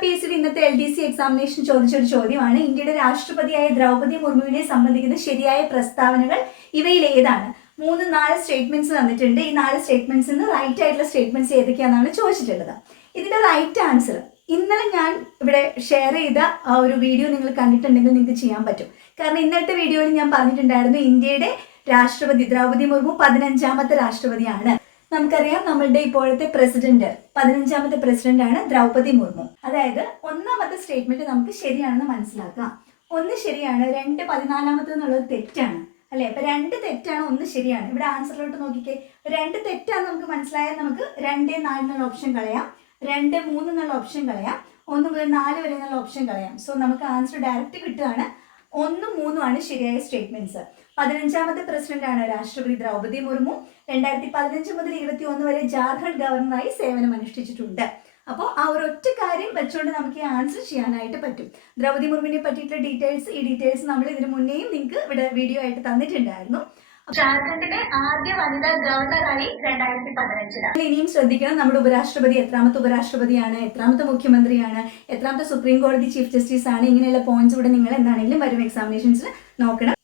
P S സിയുടെ ഇന്നത്തെ L D C examination ചോദിച്ചൊരു ചോദ്യമാണ്. ഇന്ത്യയുടെ രാഷ്ട്രപതിയായ ദ്രൗപദി മുർമുവിനെ സംബന്ധിക്കുന്ന ശരിയായ പ്രസ്താവനകൾ ഇവയിൽ ഏതാണ്? മൂന്ന് നാല് സ്റ്റേറ്റ്മെന്റ്സ് തന്നിട്ടുണ്ട് ഈ നാല് സ്റ്റേറ്റ്മെന്റ്സ് നിന്ന് റൈറ്റ് ആയിട്ടുള്ള സ്റ്റേറ്റ്മെന്റ്സ് ഏതൊക്കെയാണെന്നാണ് ചോദിച്ചിട്ടുള്ളത്. ഇതിന്റെ റൈറ്റ് ആൻസർ ഇന്നലെ ഞാൻ ഇവിടെ ഷെയർ ചെയ്ത ആ ഒരു വീഡിയോ നിങ്ങൾ കണ്ടിട്ടുണ്ടെങ്കിൽ നിങ്ങൾക്ക് ചെയ്യാൻ പറ്റും. കാരണം ഇന്നത്തെ വീഡിയോയിൽ ഞാൻ പറഞ്ഞിട്ടുണ്ടായിരുന്നു ഇന്ത്യയുടെ രാഷ്ട്രപതി ദ്രൗപദി മുർമു പതിനഞ്ചാമത്തെ രാഷ്ട്രപതിയാണ്. നമുക്കറിയാം നമ്മളുടെ ഇപ്പോഴത്തെ പ്രസിഡന്റ് പതിനഞ്ചാമത്തെ പ്രസിഡന്റ് ആണ് ദ്രൗപതി മുർമു. അതായത് ഒന്നാമത്തെ സ്റ്റേറ്റ്മെന്റ് നമുക്ക് ശരിയാണെന്ന് മനസ്സിലാക്കാം. ഒന്ന് ശരിയാണ് രണ്ട് പതിനാലാമത്തെ എന്നുള്ളത് തെറ്റാണ്. അല്ലെ? അപ്പൊ രണ്ട് തെറ്റാണ് ഒന്ന് ശരിയാണ്. ഇവിടെ ആൻസറിലോട്ട് നോക്കിക്കേ. രണ്ട് തെറ്റാണ് നമുക്ക് മനസ്സിലായാൽ നമുക്ക് രണ്ട് നാല് എന്നുള്ള ഓപ്ഷൻ കളയാം. രണ്ട് മൂന്ന് എന്നുള്ള ഓപ്ഷൻ കളയാം. ഒന്ന് മുതൽ നാല് വരെ എന്നുള്ള ഓപ്ഷൻ കളയാം. സോ നമുക്ക് ആൻസർ ഡയറക്റ്റ് കിട്ടുകയാണ്. ഒന്നും മൂന്നുമാണ് ശരിയായ സ്റ്റേറ്റ്മെന്റ്സ് പതിനഞ്ചാമത്തെ പ്രസിഡന്റ് ആണ് രാഷ്ട്രപതി ദ്രൗപദി മുർമു. രണ്ടായിരത്തി പതിനഞ്ച് മുതൽ ഇരുപത്തി ഒന്ന് വരെ ജാർഖണ്ഡ് ഗവർണറായി സേവനം അനുഷ്ഠിച്ചിട്ടുണ്ട്. അപ്പോൾ ആ ഒരു ഒറ്റ കാര്യം വെച്ചുകൊണ്ട് നമുക്ക് ഈ ആൻസർ ചെയ്യാനായിട്ട് പറ്റും. ദ്രൗപദി മുർമുവിനെ പറ്റിയിട്ടുള്ള ഡീറ്റെയിൽസ് ഈ ഡീറ്റെയിൽസ് നമ്മൾ ഇതിനു മുന്നേയും നിങ്ങൾക്ക് ഇവിടെ വീഡിയോ ആയിട്ട് തന്നിട്ടുണ്ടായിരുന്നു. ജാർഖണ്ഡിലെ ആദ്യ വനിതാ ഗവർണറായി രണ്ടായിരത്തി പതിനഞ്ചിലാണ് നമ്മൾ ഇനിയും ശ്രദ്ധിക്കണം. നമ്മുടെ ഉപരാഷ്ട്രപതി എത്രാമത്തെ ഉപരാഷ്ട്രപതിയാണ് എത്രാമത്തെ മുഖ്യമന്ത്രിയാണ് എത്രാമത്തെ സുപ്രീം കോടതി ചീഫ് ജസ്റ്റിസ് ആണ് ഇങ്ങനെയുള്ള പോയിന്റ്സ് ഇവിടെ നിങ്ങൾ എന്താണെങ്കിലും വരും എക്സാമിനേഷൻസിൽ നോക്കണം.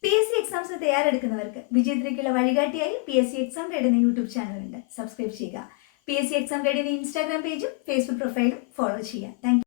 എക്സാംസ് തയ്യാറെടുക്കുന്നവർക്ക് വിജയത്തിലേക്കുള്ള വഴികാട്ടിയായി P S C exam guide എന്ന യൂട്യൂബ് ചാനലുണ്ട് സബ്സ്ക്രൈബ് ചെയ്യുക. പി എസ് സി എക്സാം ഗൈഡിന്റെ ഇൻസ്റ്റാഗ്രാം പേജും ഫേസ്ബുക്ക് പ്രൊഫൈലും ഫോളോ ചെയ്യുക. താങ്ക്